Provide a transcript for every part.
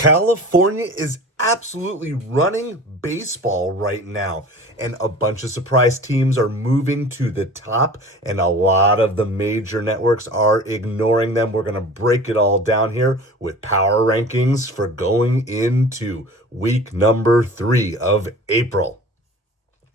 California is absolutely running baseball right now, and a bunch of surprise teams are moving to the top, and a lot of the major networks are ignoring them. We're going to break it all down here with power rankings for going into week number 3 of April.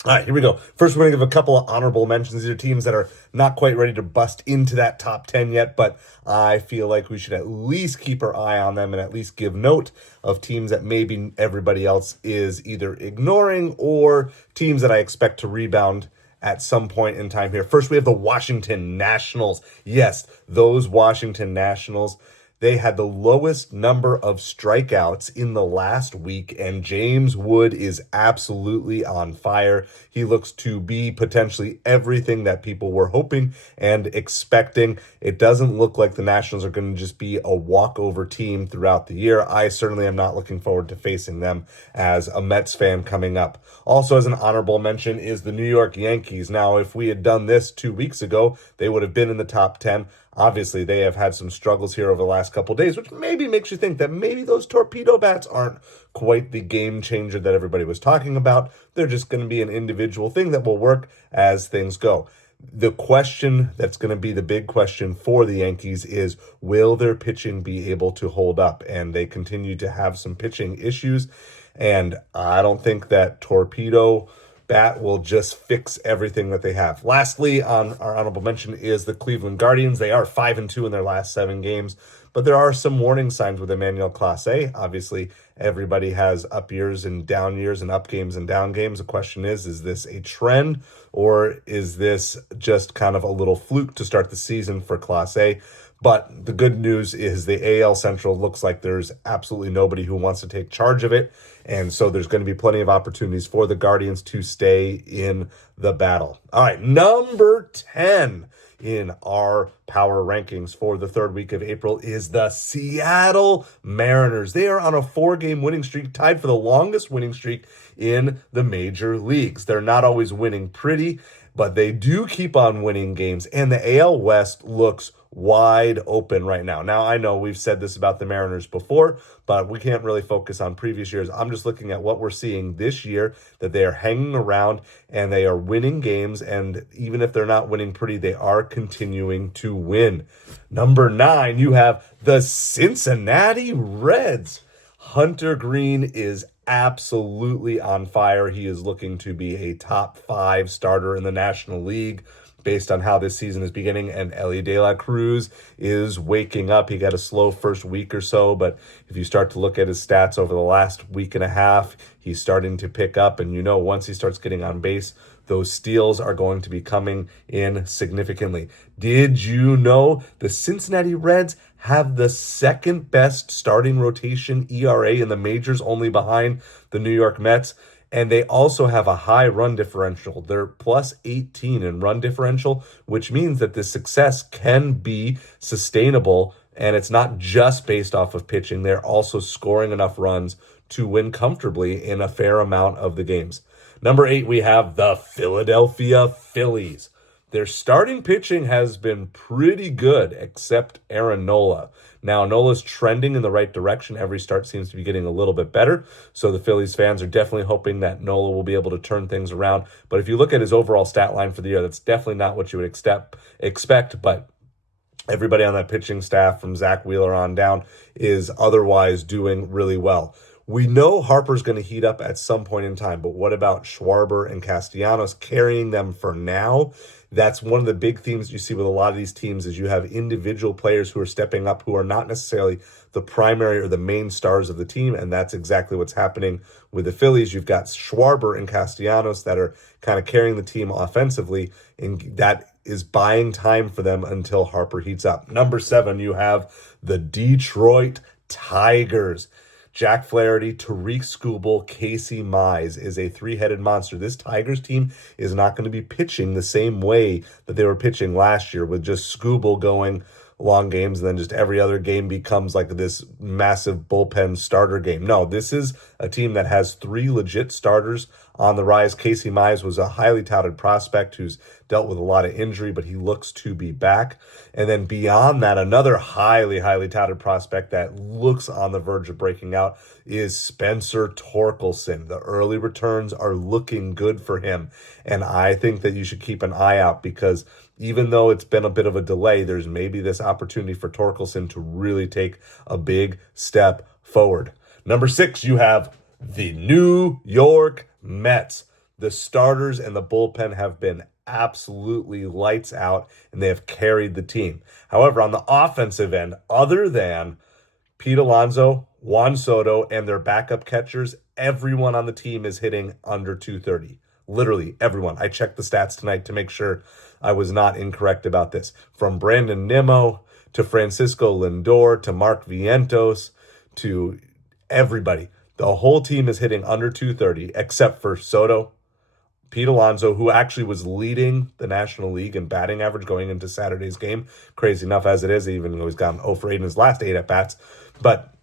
All right, here we go. First, we're going to give a couple of honorable mentions. These are teams that are not quite ready to bust into that top 10 yet, but I feel like we should at least keep our eye on them and at least give note of teams that maybe everybody else is either ignoring or teams that I expect to rebound at some point in time here. First, we have the Washington Nationals. Yes, those Washington Nationals. They had the lowest number of strikeouts in the last week, and James Wood is absolutely on fire. He looks to be potentially everything that people were hoping and expecting. It doesn't look like the Nationals are going to just be a walkover team throughout the year. I certainly am not looking forward to facing them as a Mets fan coming up. Also, as an honorable mention, is the New York Yankees. Now, if we had done this 2 weeks ago, they would have been in the top 10. Obviously, they have had some struggles here over the last couple of days, which maybe makes you think that maybe those torpedo bats aren't quite the game changer that everybody was talking about. They're just going to be an individual thing that will work as things go. The question that's going to be the big question for the Yankees is, will their pitching be able to hold up? And they continue to have some pitching issues, and I don't think that torpedo bat will just fix everything that they have. Lastly, on our honorable mention is the Cleveland Guardians. They are 5-2 in their last 7 games, but there are some warning signs with Emmanuel Clase. Obviously, everybody has up years and down years and up games and down games. The question is this a trend or is this just kind of a little fluke to start the season for Clase? But the good news is the AL Central looks like there's absolutely nobody who wants to take charge of it. And so there's going to be plenty of opportunities for the Guardians to stay in the battle. All right, number 10 in our power rankings for the 3rd week of April is the Seattle Mariners. They are on a 4-game winning streak, tied for the longest winning streak in the major leagues. They're not always winning pretty, but they do keep on winning games, and the AL West looks wide open right now. Now, I know we've said this about the Mariners before, but we can't really focus on previous years. I'm just looking at what we're seeing this year, that they are hanging around and they are winning games, and even if they're not winning pretty, they are continuing to win. Number 9, you have the Cincinnati Reds. Hunter Green is absolutely on fire. He is looking to be a top 5 starter in the National League based on how this season is beginning, and Ellie De La Cruz is waking up. He got a slow first week or so, but if you start to look at his stats over the last week and a half, he's starting to pick up, and once he starts getting on base, those steals are going to be coming in significantly. Did you know the Cincinnati Reds have the 2nd best starting rotation ERA in the majors, only behind the New York Mets? And they also have a high run differential. They're plus 18 in run differential, which means that this success can be sustainable, and it's not just based off of pitching. They're also scoring enough runs to win comfortably in a fair amount of the games. Number 8, we have the Philadelphia Phillies. Their starting pitching has been pretty good, except Aaron Nola. Now, Nola's trending in the right direction. Every start seems to be getting a little bit better. So the Phillies fans are definitely hoping that Nola will be able to turn things around. But if you look at his overall stat line for the year, that's definitely not what you would expect. But everybody on that pitching staff, from Zach Wheeler on down, is otherwise doing really well. We know Harper's going to heat up at some point in time, but what about Schwarber and Castellanos carrying them for now? That's one of the big themes you see with a lot of these teams is you have individual players who are stepping up who are not necessarily the primary or the main stars of the team, and that's exactly what's happening with the Phillies. You've got Schwarber and Castellanos that are kind of carrying the team offensively, and that is buying time for them until Harper heats up. Number 7, you have the Detroit Tigers. Jack Flaherty, Tariq Skubal, Casey Mize is a 3-headed monster. This Tigers team is not going to be pitching the same way that they were pitching last year, with just Skubal going long games, and then just every other game becomes like this massive bullpen starter game. No, this is a team that has three legit starters on the rise. Casey Mize was a highly touted prospect who's dealt with a lot of injury, but he looks to be back. And then beyond that, another highly, highly touted prospect that looks on the verge of breaking out is Spencer Torkelson. The early returns are looking good for him. And I think that you should keep an eye out because even though it's been a bit of a delay, there's maybe this opportunity for Torkelson to really take a big step forward. Number 6, you have the New York Mets. The starters and the bullpen have been absolutely lights out, and they have carried the team. However, on the offensive end, other than Pete Alonso, Juan Soto, and their backup catchers, everyone on the team is hitting under 230. Literally everyone. I checked the stats tonight to make sure I was not incorrect about this. From Brandon Nimmo to Francisco Lindor to Mark Vientos to everybody. The whole team is hitting under 230 except for Soto, Pete Alonso, who actually was leading the National League in batting average going into Saturday's game. Crazy enough as it is, even though he's gotten 0 for 8 in his last 8 at-bats. But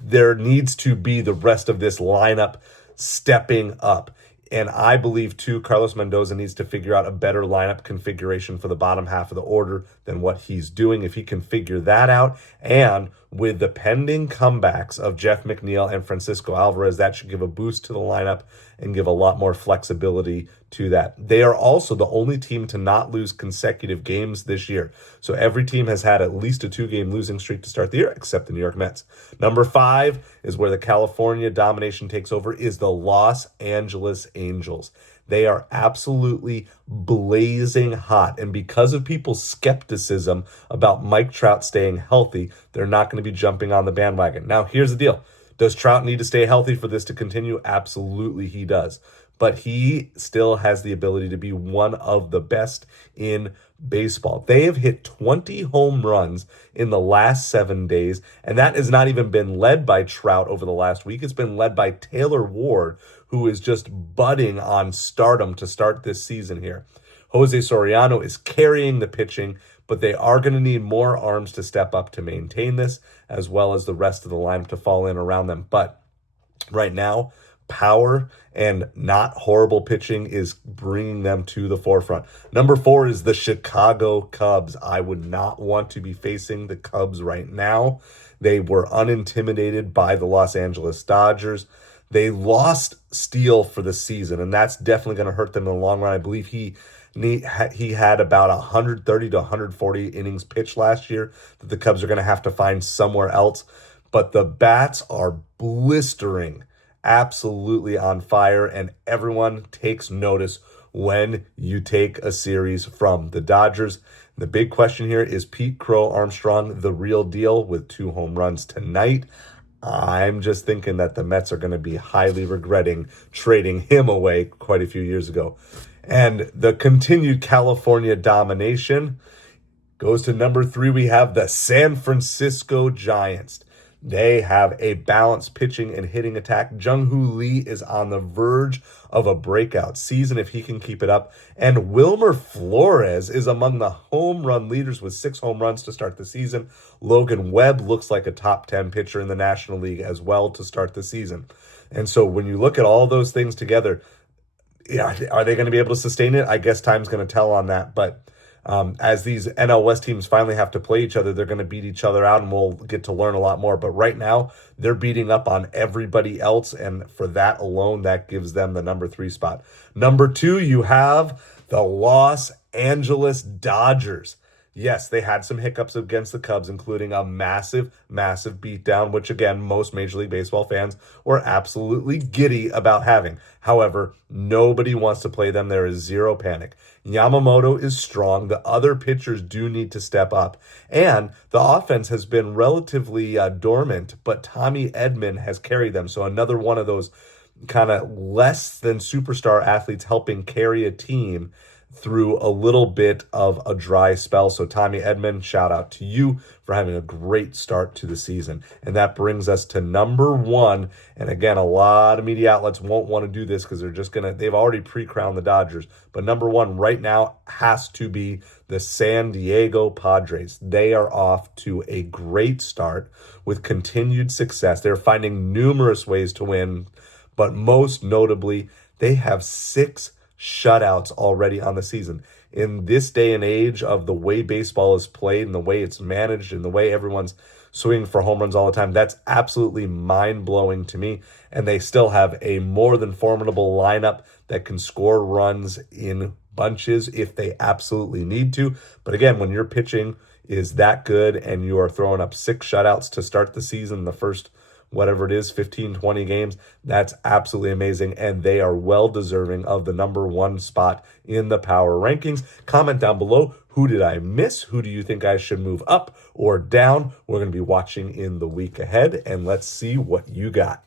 there needs to be the rest of this lineup stepping up. And I believe, too, Carlos Mendoza needs to figure out a better lineup configuration for the bottom half of the order than what he's doing. If he can figure that out, and with the pending comebacks of Jeff McNeil and Francisco Alvarez, that should give a boost to the lineup and give a lot more flexibility to that. They are also the only team to not lose consecutive games this year. So every team has had at least a 2-game losing streak to start the year, except the New York Mets. Number 5 is where the California domination takes over, is the Los Angeles Angels. They are absolutely blazing hot. And because of people's skepticism about Mike Trout staying healthy, they're not going to be jumping on the bandwagon. Now, here's the deal. Does Trout need to stay healthy for this to continue? Absolutely, he does. But he still has the ability to be one of the best in baseball. They have hit 20 home runs in the last 7 days, and that has not even been led by Trout over the last week. It's been led by Taylor Ward, who is just budding on stardom to start this season here. Jose Soriano is carrying the pitching, but they are going to need more arms to step up to maintain this, as well as the rest of the lineup to fall in around them. But right now, power and not horrible pitching is bringing them to the forefront. Number 4 is the Chicago Cubs. I would not want to be facing the Cubs right now. They were unintimidated by the Los Angeles Dodgers. They lost Steele for the season, and that's definitely going to hurt them in the long run. I believe he had about 130 to 140 innings pitched last year that the Cubs are going to have to find somewhere else. But the bats are blistering, absolutely on fire, and everyone takes notice when you take a series from the Dodgers. The big question here, is Pete Crow Armstrong the real deal with 2 home runs tonight? I'm just thinking that the Mets are going to be highly regretting trading him away quite a few years ago. And the continued California domination goes to number 3. We have the San Francisco Giants. They have a balanced pitching and hitting attack. Jung-Hoo Lee is on the verge of a breakout season if he can keep it up. And Wilmer Flores is among the home run leaders with 6 home runs to start the season. Logan Webb looks like a top 10 pitcher in the National League as well to start the season. And so when you look at all those things together, yeah, are they going to be able to sustain it? I guess time's going to tell on that. But as these NL West teams finally have to play each other, they're going to beat each other out, and we'll get to learn a lot more. But right now, they're beating up on everybody else, and for that alone, that gives them the number 3 spot. Number 2, you have the Los Angeles Dodgers. Yes, they had some hiccups against the Cubs, including a massive, massive beatdown, which, again, most Major League Baseball fans were absolutely giddy about having. However, nobody wants to play them. There is zero panic. Yamamoto is strong. The other pitchers do need to step up. And the offense has been relatively dormant, but Tommy Edman has carried them. So another one of those kind of less than superstar athletes helping carry a team through a little bit of a dry spell. So Tommy Edman, shout out to you for having a great start to the season. And that brings us to number one. And again, a lot of media outlets won't want to do this because they've already pre-crowned the Dodgers. But number one right now has to be the San Diego Padres. They are off to a great start with continued success. They're finding numerous ways to win, but most notably, they have 6 shutouts already on the season. In this day and age of the way baseball is played and the way it's managed and the way everyone's swinging for home runs all the time, that's absolutely mind-blowing to me. And they still have a more than formidable lineup that can score runs in bunches if they absolutely need to. But again, when your pitching is that good and you are throwing up 6 shutouts to start the season, the first whatever it is, 15, 20 games, that's absolutely amazing. And they are well deserving of the number one spot in the power rankings. Comment down below, who did I miss? Who do you think I should move up or down? We're going to be watching in the week ahead, and let's see what you got.